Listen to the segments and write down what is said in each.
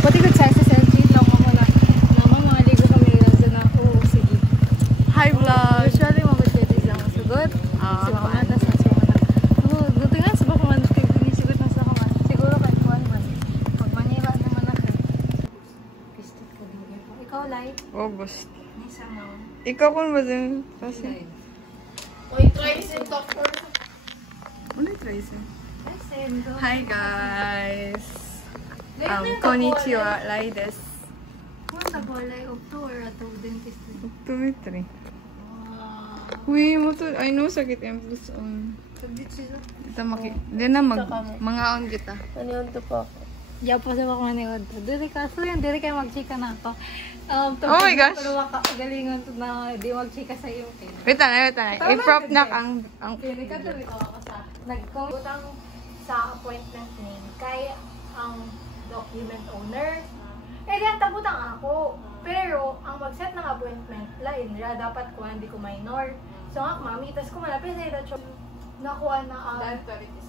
Pati good size sa LG lang mo na. Naman mga ligo kami lang sa na. Oo, sige. Hi vlog. Usually mga good lang masugot. Siguro man na sa sumata. Oo, gusto nga sa baka man sigot na sa kaman. Siguro kahit kuhan man. Pag manira naman ako. Pistot ka din. Ikaw live? August. Nisa mo. Ikaw kung ba din? Kasi. Uy, try si Doctor. Ano try siya? Hi Hi guys. Konnichiwa, Lai desu. Kung sa bolay October at dentist. Optometry. Uy, mo to. I know sakit emphasis on. Kita di na mga on kita. Ano yun to po ako? Diyan po sa mga maniwad to. Dili ka. So yan, dili kayo mag-chika na ako. Oh my gosh. Galingan to na di mag-chika sa iyo. Wait lang. I-prop na ang... Pili ka tuloy ako sa nagkutang sa appointment name kay ang document owner. Eh, diyan tabutang ako. Pero, ang mag-set ng appointment, lain ra, dapat ko, hindi ko minor. So, nga, mami, tas ko malapit sa ito, nakuha na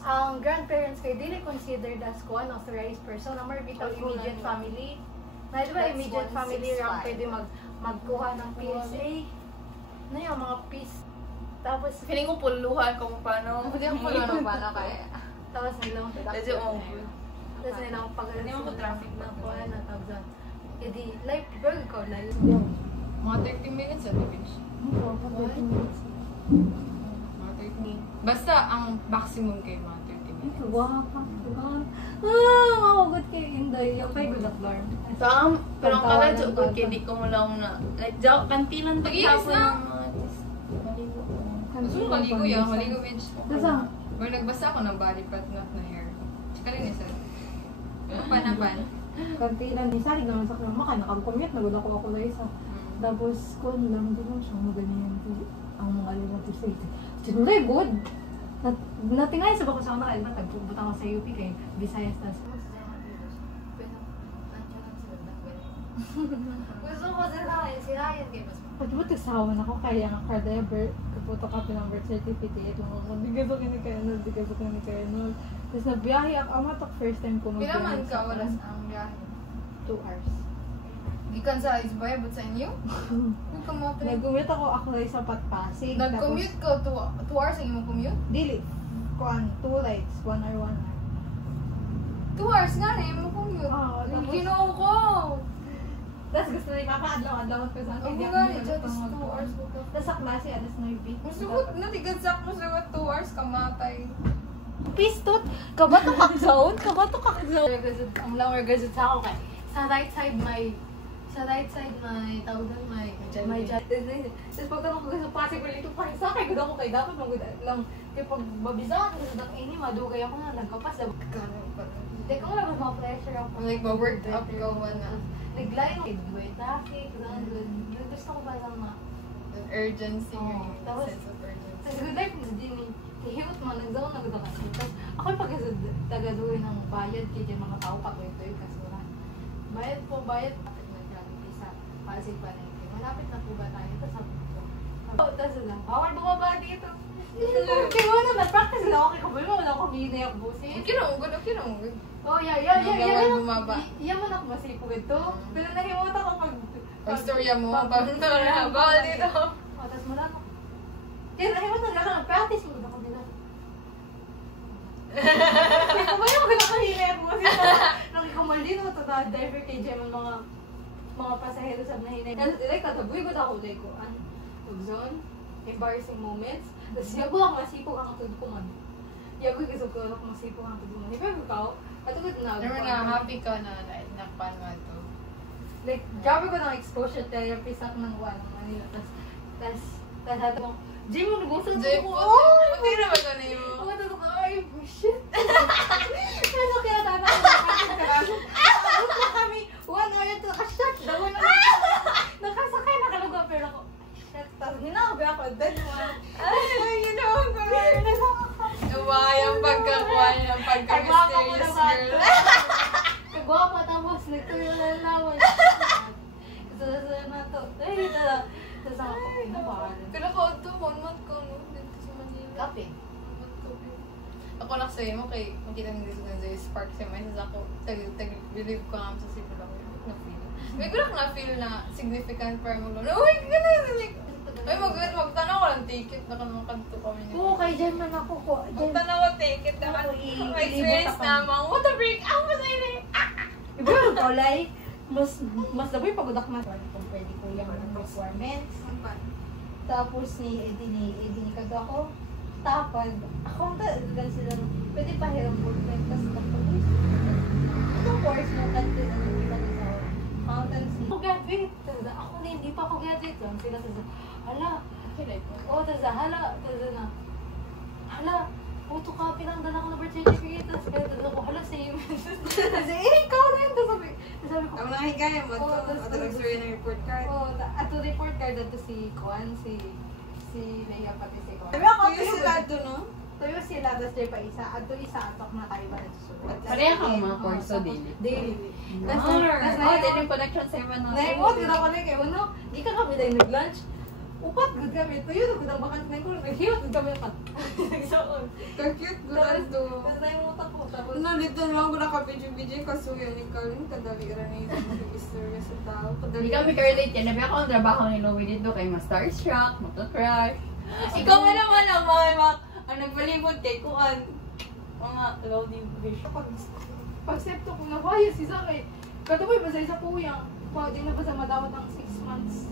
ang grandparents kay dili considered as ko, an authorized person, ang marbitaw immediate family. Na, di ba, immediate family ram pwede magkuha ng PSA. Ano yung mga PIS. Tapos, Feeling ko puluhan kung paano. Hindi ang pulo ng bala kaya. Tapos nilang Medyo awkward. tapos nilang pag-alas Hindi mo traffic na po na tawag doon. Edi, live, burger ko, live. Mga 30 minutes at beach. Mga 30. Basta ang maximum kay mga 30 minutes. Guwapa. Makagot kayo Inday. Yung kay good alarm. Pero ang kala jo ko kay di ko mo lang na like kantilan pag hapon ng mga maligo. Gusto mo maligo yan, maligo bench. Tapos Or nagbasa ako ng body but not na hair. Chika rin isa. Pan. kantilan ni Sari naman sa kama kaya nakag-commute nagod ako lang isa. Tapos ko lang din lang siya maganyan ang mga alimot sa ito. Siguro good. Natingay sa bako sa una kaya tagpupunta ko sa UP kay Visayas tas. Gusto ko si Ryan kay mas. Pagbuti sa awan ako kaya ang card ay photocopy ng birth certificate mo. Hindi ko ni kayo. Tapos nagbiyahe ako. Ang matok first time ko magbiyahe. Pinaman ka walas ang biyahe. 2 hours. Gikan sa Isbay but sa inyo? Nag-commute ako ay sa Patpasig. Nag-commute ko 2 hours ang imong commute? Dili. Kuan, 2 lights. 1 hour 1 hour. 2 hours nga na imong commute. Tapos- Ginoo ko. Tapos gusto ni Papa, adlaw ko sa Ang akin. mga ni just 2 hours ko. Tapos sa klase, alas 9. Musugot na tigazak mo sa 2 hours kamatay. Pistot! Kabato kakzawon? Ang lower gazet sa ako kay sa right side may tawag doon may jet. Tapos pagtanong ko sa possibility pa sa akin, gud ako kay dapat lang kay pag mabisa ako sa ini madugay ako na nagkapas. Hindi ko lang ma-pressure ako. Like ma-work up ka na. Naglayo kay traffic, gusto ko ba lang Urgency. Oo. Tapos- Sense of urgency. Tapos good life na din eh. Hihimot mo, nagdaon na gudang kasi. Tapos ako pag tagaduhin ng bayad kay dyan mga tao katoy-toy kasuran. Bayad. Tapos nag-gravity sa Pasig pa na ito. Malapit na po ba tayo? Tapos sabi ko. Tapos lang, bawal bumaba dito. Kaya mo naman, practice lang ako kay Kabul mo. Wala ko hinay ako busin. Okay na mo good. Oh, yeah. Bawal bumaba. Iyaman ako masipo ito. Pero nahimot ako pag... Pagstorya mo, bawal dito. Oh, tapos mula ako. Kaya nahimot na lang, practice mo ako nila. Kaya kumayo ko nakahinay ako kasi nang ikamaldi mo ito na diver kay Jem ang mga pasahero sa nahinay. Like, tataboy ko ako like ko. Zone, embarrassing moments. Tapos yago ako masipog ang atod ko man. Yago kasi ko ako masipog ang atod ko man. Pero ikaw, atod na. Pero na happy ka na nakpan mo ito. Like, grabe ko ng exposure therapy sa ng Manila. Tapos hato mo, Jay mo, nagusang Jay ko. po, Oh! hindi na ba ganun mo? Ako ito ko, ay, shit. Ano kaya tama ko abot na kami, 1 hour to, shit, daw na. Nakasakay, nakaluga, pero ako, shit, tapos hinabi ako, dead one. Ay, ginawa ko rin. Umayang pagkakuha ng pagka-mysterious girl. Kagwapa, tapos nagtuyo na lawan. Sa na to. Ay, dito lang. Tapos ako, nabahalan. Pero ko ito, 1 month ko no, dito sa Manila. Kape. 1 month ko. Ako ko lang sa'yo mo kay makita ng dito na spark siya may sasako. Tag-believe ko nga sa sipon ako. Na-feel. May ko lang na-feel na significant para mo lang. Uy, gano'n! Ay, magtanaw ko lang ticket na kung makanto kami niya. Oo, kay Jen man ako ko. Magtanaw ko ticket na may experience naman. What the freak? Ako sa ini! Iba yung tolay. Mas laboy pagod ako na. Kung pwede ko yung requirements. Tapos ni Kado ako. Tapos, ako ang sila, pwede pa hiram boyfriend. Tapos tapos, itong course mo, kanto na nagkita sa accountancy. Ako graduate. Ako na hindi pa ako graduate lang. Sila sa hala. Oo, tapos hala, photocopy lang dala ko na birth certificate. Tapos kaya dala ko, hala, same. Tapos ikaw rin. Tapos sabi ko, ang nakikaya mo ito. At nag-story ng report card. Oo, ato report card ato si Kuan, si Leia pati si Kuan. Sabi ako, tuyo sila ito, no? Tuyo sila, tapos tayo pa isa. Ato isa, atok na tayo ba nagsusunod. Pareha kang mga kurso daily. Daily. Oh, din yung connection sa iba na. Naimot, yun ako na kayo. Ano, di ka kami dahil nag-lunch. Upat, good kami. Tuyo, good ang bakant na ko. Naghiyot, good kami pa. Nagsaon. Ka-cute, good to. Tapos naimot ako. Tapos, Nalito lang ko naka-video kasi yan ni Colin. Kadali ra na yung mag-istorya sa tao. Hindi kami ka-relate yan. Nabi ako ang trabaho ni Louie dito kay ma-starstruck, ma-crush. Ikaw mo naman ang mga nagpalibot kay Kuan. Mga loading vision. pag-septo ko na, why si Sakay? Katuboy ba sa isa kuya? Pwede na ba sa madawat ng 6 months?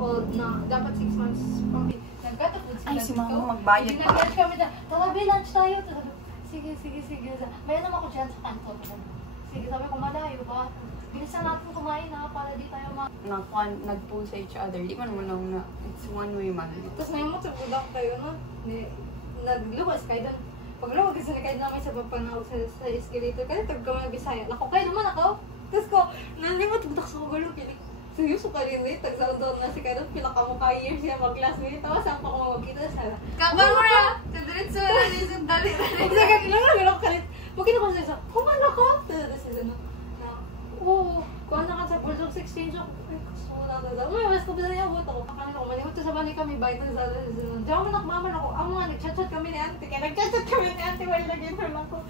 O na, dapat 6 months pang nagkatapos sila. Ay, si mama magbayad pa. Nag-lunch kami na, tara, lunch tayo. Sige. May alam ako dyan sa kanto. Sige, sabi ko, malayo ba? Bilisan natin kumain na para di tayo Nag-pull sa each other. Di ko naman lang na it's one way man. Tapos ngayon mo sa budak tayo, no? Nagluwas kayo doon. Pagluwas kasi na kayo namin sa papanawag sa escalator. Kaya tag kami Bisaya. Lako kayo naman ako. Tapos ko, nalimot, budak sa kagulong pilik. Seryoso ka rin eh. Tag-sound na si Kayo. Pinakamukha years siya mag-classmate. Tapos saan pa ko magkita sa Kakamura! Diretso na rin sa dali. Exactly. Ilang kalit. Magkita ko sa isa. Kumala ka? Tapos isa na. Oo. Kuha na ka sa Bulldog Exchange ako. Ay, gusto ko na. Mas ko na yung ako. Kakanin ako. Malimot sa balik kami. Bayad na sa Diyan ako nakmaman ako. Ang mga nag-chat-chat kami ni Auntie. Kaya nag-chat-chat kami ni Auntie. Wala lagyan na lang ako.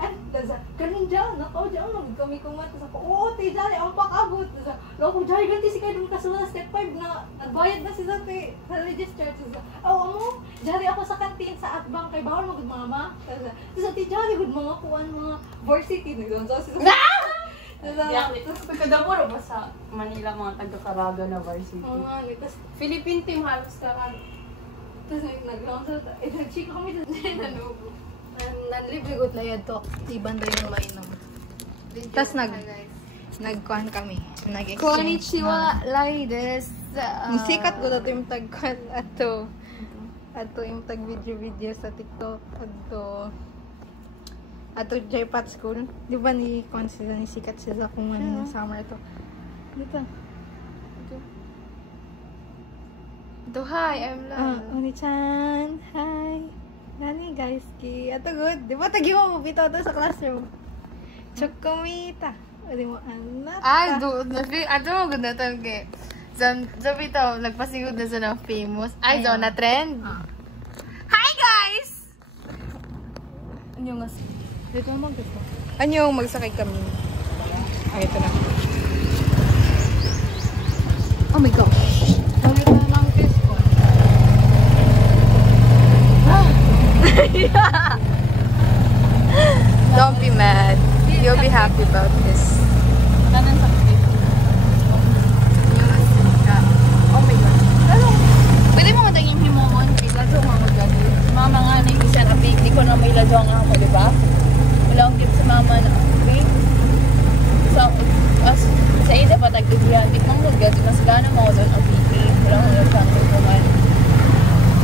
At ganun dyan. Ako dyan. Kami kumat. Tapos ako, oo, ti dyan. Ang pakabot. Tapos loko, dyan. Ganti si Kayo. Kasunod step 5 na nagbayad na si Zate. Sa register. Tapos, mo. Dyan ako sa kantin sa Atbang. Kay bawal mag-mama. Tapos, ti dyan. Good mga kuwan. Mga varsity. Nagdonso. Pagkadamuro ba sa Manila mga taga-Caraga na varsity? Oo nga. Tapos, Philippine team halos Caraga. tapos nag-launch. Nag-chika kami doon. Nanubo. Nanlibre good na yun to. Ibanda yung mainom. Tapos nagkuhan kami. Nag-exchange. Konnichiwa, ladies. Sikat ko na ito yung tagkuhan. Ato yung tag-video sa TikTok. Ato J-Pat School. Di ba ni Kwan sila ni sikat sila kung ano summer ito. Dito. Ito, hi, I'm Lan. Oni-chan. Hi. Nani guys, ato good. Di ba tagi mo bitaw to sa classroom? Chokomita. Di mo anak. Ato mo gud na ito kay sabi ito, nagpasigod na sa ng famous. Ay, na trend. Hi guys! Anyo nga dito mo gusto. Anyo magsakay kami. Ay, ito na. Oh my gosh. Bakit na lang kiss ko? Don't be mad. You'll be happy about this. Kanan sa kapit. Oh my God. Pwede mo mataging himomon. Ilado mga magagawin. Mama nga na yung isa kapit. Di ko na may ilado ang ako, di ba? Wala akong gift sa mama na kapit. So, sa ida pa tag-ibihan. Di ko mga magagawin. Mas gana mo ako doon ang pipi. Wala akong ilado ang himomon.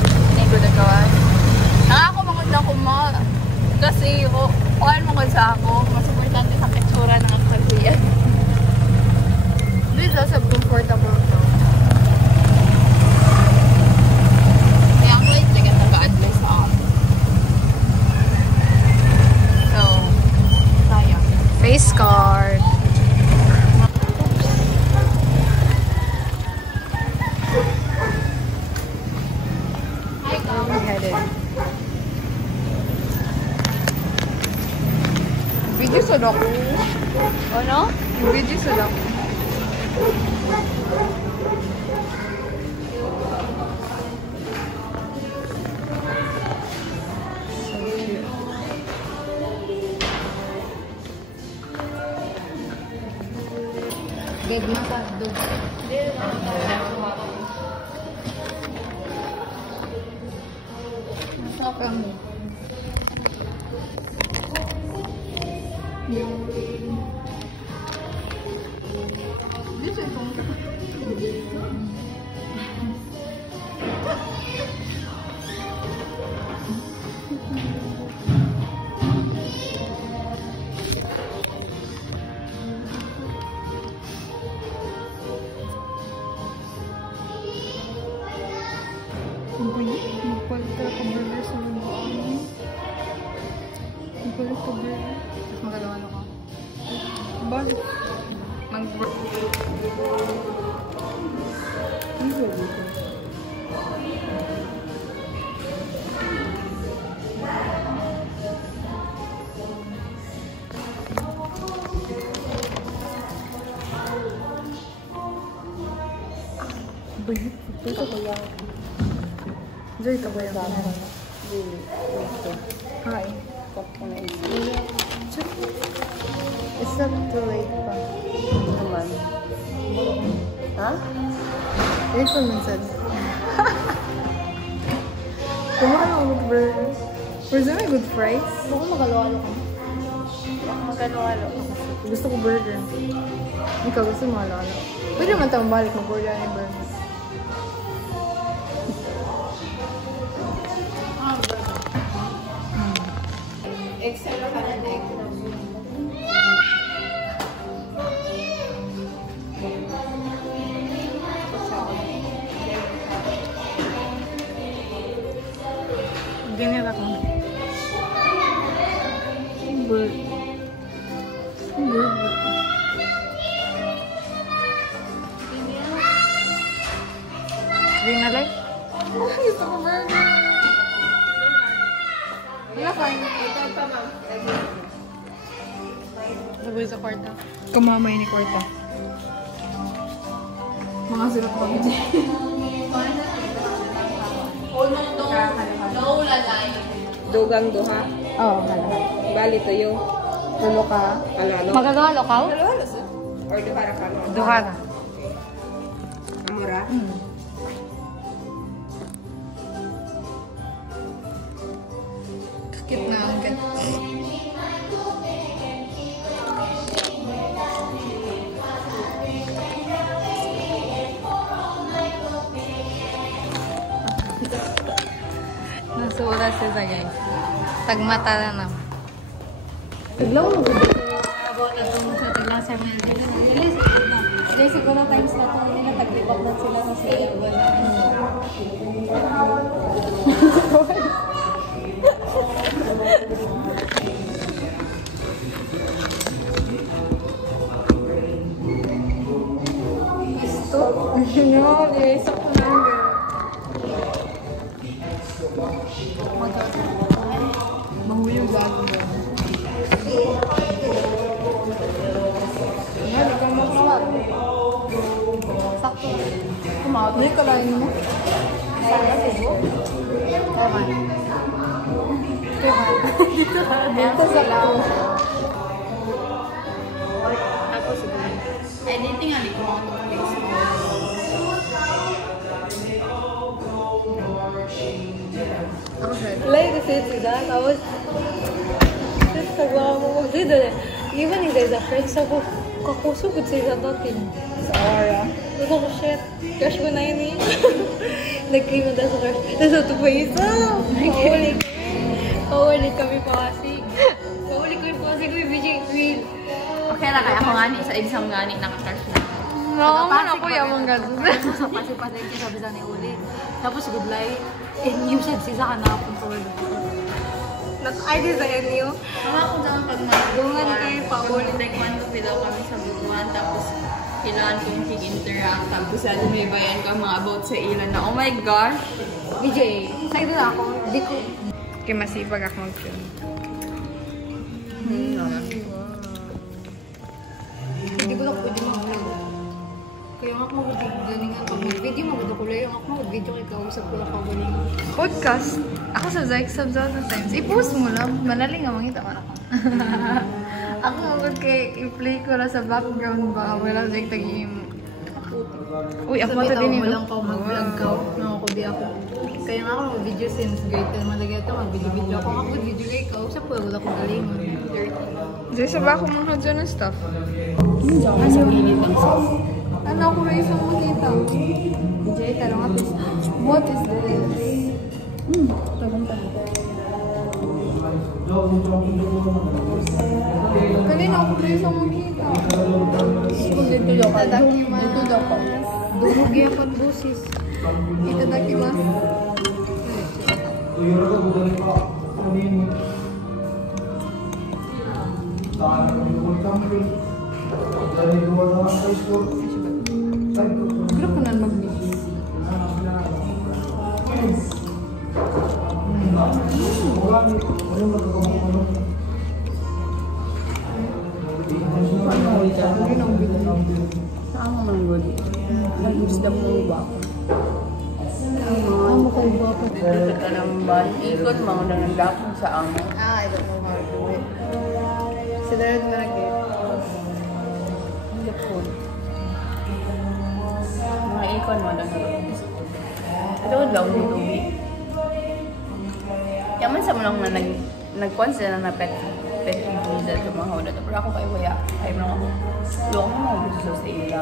Hindi ko nagawan. Nakakamangon na ko mo. Kasi, kuhaan mo sa ako. Mas importante sa pitsura ng akal ko yan. This is also comfortable to. Kaya ang light na ganun nag-advise sa ako. So, sayang. Face card. Hi, Where are we headed? Video sa dako. Ano? Video sa dako. Dead na ka, do. Masarap lang mo. Dito itong... Magpalit ka burger sa lumaan. Magpalit ka burger. Magalawan ako. Bakit? Mag-burger. Ang burger ko. Bahit. Ito ko lang. Joy ka ba yung hi. It's not too late pa. Naman. Ha? Ito minsan. Kumain ako good burger. Where's my good fries? Gusto ko magalawalo ka. Magalawalo. Gusto ko burger. Ikaw gusto mo alala. Pwede naman tayong balik mag-order ni burger. Extra ka na egg. Ganyan ako. Burger. Burger. Green na like? Gusto ko burger. Wala kain. Ito pa, ma'am. Sabi sa kwarta. Kumamay ni kwarta. Mga sila ko kami. Dugang duha. Oo, hala. Bali tuyo. Tulo ka. Alalo. Magagalo ka? Alalo sa? Or duha ra ka? Duha na. Amura? Kakit na ang gan. Nasura siya sa guys. Tagmata na na. Taglaw mo ba? About na itong sa tiglang sa mga release. Dahil siguro times na ito nila, tag-report na sila sa sila. Gusto? No, isa ko lang. Mahuyog gago mo. Yan, ikaw masarap. Sakto. Hindi ka lang mo. Sakto sibo. Kaman. Dito sila. Ako siguro. Editing ali ko mga place. Ako siya. Like the same to that. I was just nagmamagdito. Even if there's a friend, sa ko, kakusugod sila natin. Sa Aura. Gusto ko, shit. Crush ko na yun eh. Nag-claim na sa crush. Tapos ito pa isa. Pahuli kami pa kasi. Pahuli kami pa kasi kami BJ. Okay lang kaya ako nga ni sa exam nga ni nakakrush na. No, man ako yung mga ganun. Sa pasipasay ko sabi sa ni uli. Tapos good life. And you said siya ka na akong tawag. Nag-ID sa inyo. Mga ako dyan pag Dungan kayo pa uli. Taekwondo pilaw kami sa bukuan tapos kailangan kong hig-interact tapos ano may bayan ka mga about sa ilan na oh my gosh. BJ, sa'yo na ako. Di ko. Kaya masipag ako mag-film. wala ko pwede mag-vlog. Kaya nga ako mag-galing nga pag mag-video, mag-dokulay yung ako mag-video kay kausap ko lang galing. Podcast. Ako sa Zyke Subzone times. I-post mo lang. Manaling nga mangita ka. Ako magod kay i-play ko na sa background ba. Wala Zyke tag-im. Uy, ako mata din Walang ka mag-vlog ka. Nakakubi ako. Kaya nga ako mag-video since grade 10 malagay ito. Mag-video ako. Ako mag-video kay kausap ko. Wala ko galing. Zyke sa bako mga dyan ng stuff. Ano ako may isang makita? Jay, talong ako. What is this? Kanina ako may isang makita. Dito daw ka. Dito daw ka. Durog yan pag busis. Itadakimasu. Pero ko na mag-video. Saan mo man good? Nag-isda mo ba ako? Amo kayo ba ako? Dito ka naman ba? Ikon mga nanandapon sa amo. I don't know how to do it. So they're gonna get Hindi po. Mga ikon mo nanandapon sa amo. Ito ko daw ni Tubi. Yaman sa mga na nagkuhan sila na pet visa tumahaw na ito. Pero ako kayo kaya, ayaw lang ako. Luwag mo mga gusto sa ila.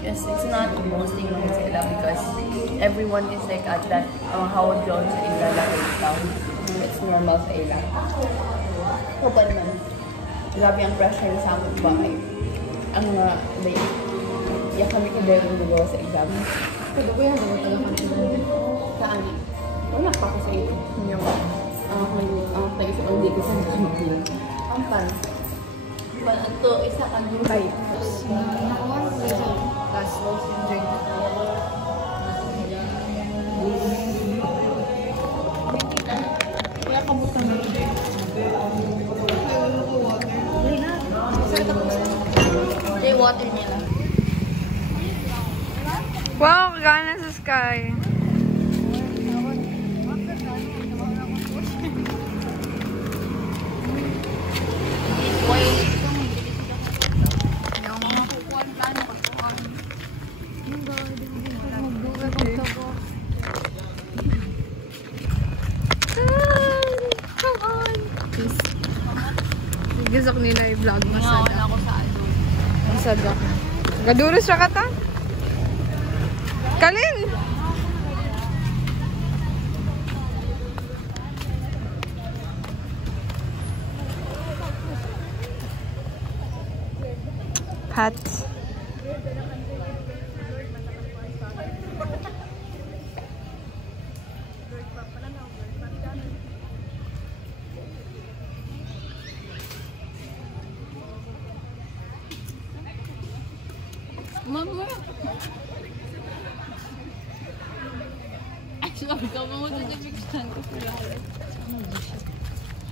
Yes, it's not boasting lang sa ila because everyone is like at that how John sa ila lang ikaw. It's normal sa ila. So pa naman, grabe ang pressure sa aming bahay. Ang mga, like, kami kadero nagawa sa exam. Pero ko yan, daw talaga kami. Saan? Wala pa ko sa ito. Yung, ang nag-isip ang dito sa gym. Ang pan. Ito, isa kang yung bite. Last drink. Kaya kabutan na ito. Jay, water nila. Wow, kagana sa sky. Gisok nila i-vlog masada. Wala ako sa ano. Masada. Gaduros ra kata? Kalin! Pat. Mama! Actually, ikaw mo ito sa picture ko sila.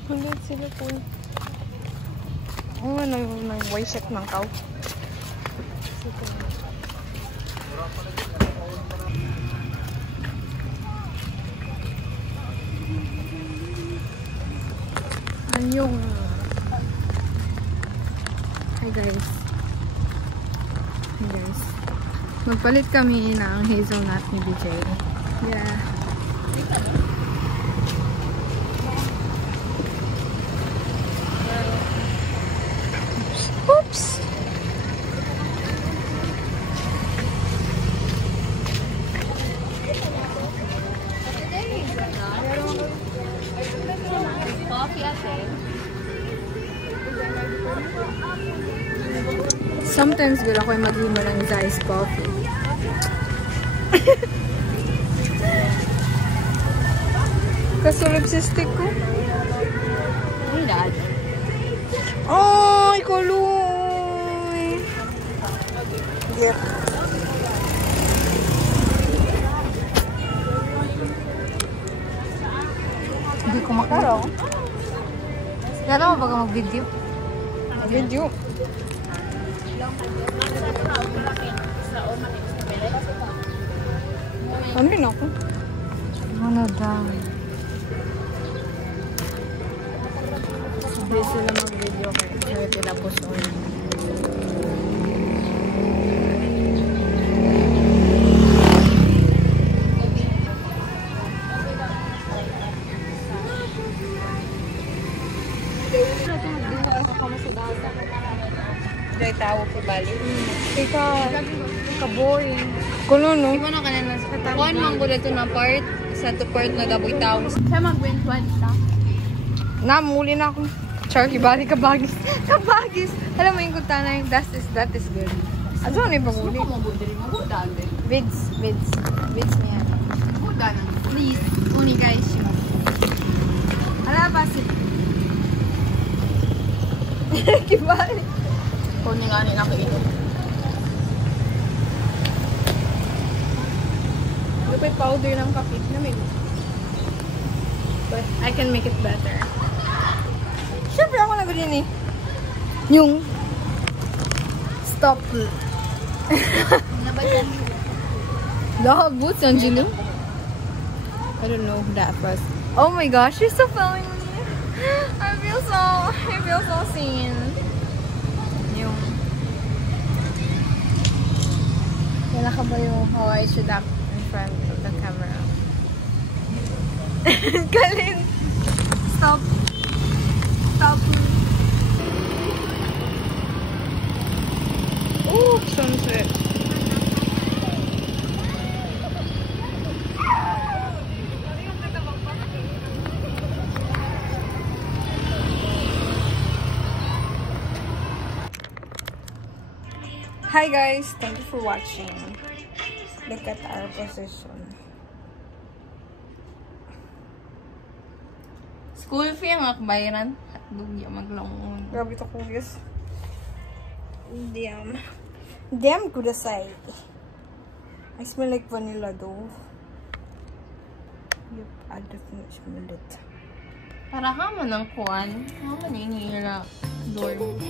Kulit sila po. Oo, nang waisak ng kaw. Anyong. Hi guys. Hi guys. Magpalit kami ng hazelnut ni BJ. Yeah. Oops. Coffee ate. Sometimes gusto ko mag-himo ng iced coffee. Kasulog si stick ko. Ay, dad. Ay, kuloy! Yeah. Hindi ko makaraw. Kaya mo baga mag-video? Video. Ano rin ako? Ano daw? Hindi sila mag-video kaya tinapos ko yun. Dahil tawo po bali. Ika, ka-boring. Kuno, no? Ikaw na kanina. Kuhan mang gulo ito na part. Sa to part na daboy tao. Siya mag-win-win siya. Namuli na ako. Char, kibali kabagis. Kabagis! Alam mo yung kunta na yung that is good. Ano ano yung paguli? Suka mo budiri. Magudan din. Vids niya. Magudan. Please. Uni guys. Ala pa si... Kibali. Kuni nga ni nakainod. Lupit powder ng kapit na may but I can make it better. Siyempre ako na ganyan eh. Yung stop. Dog boots, Anjali? I don't know who that was. Oh my gosh, you're so following me. I feel so seen. Yung wala ka ba yung how I should act in front of the camera? Kalin! Stop! Oh, sunset! Hi guys! Thank you for watching. Look at our position. School fee ang akbayaran. At dugya maglangon. Grabe ito curious. Damn kudasai. I smell like vanilla though. Yep, I definitely smell it. Para ka man ang kuwan. Ka man yung hira dorm.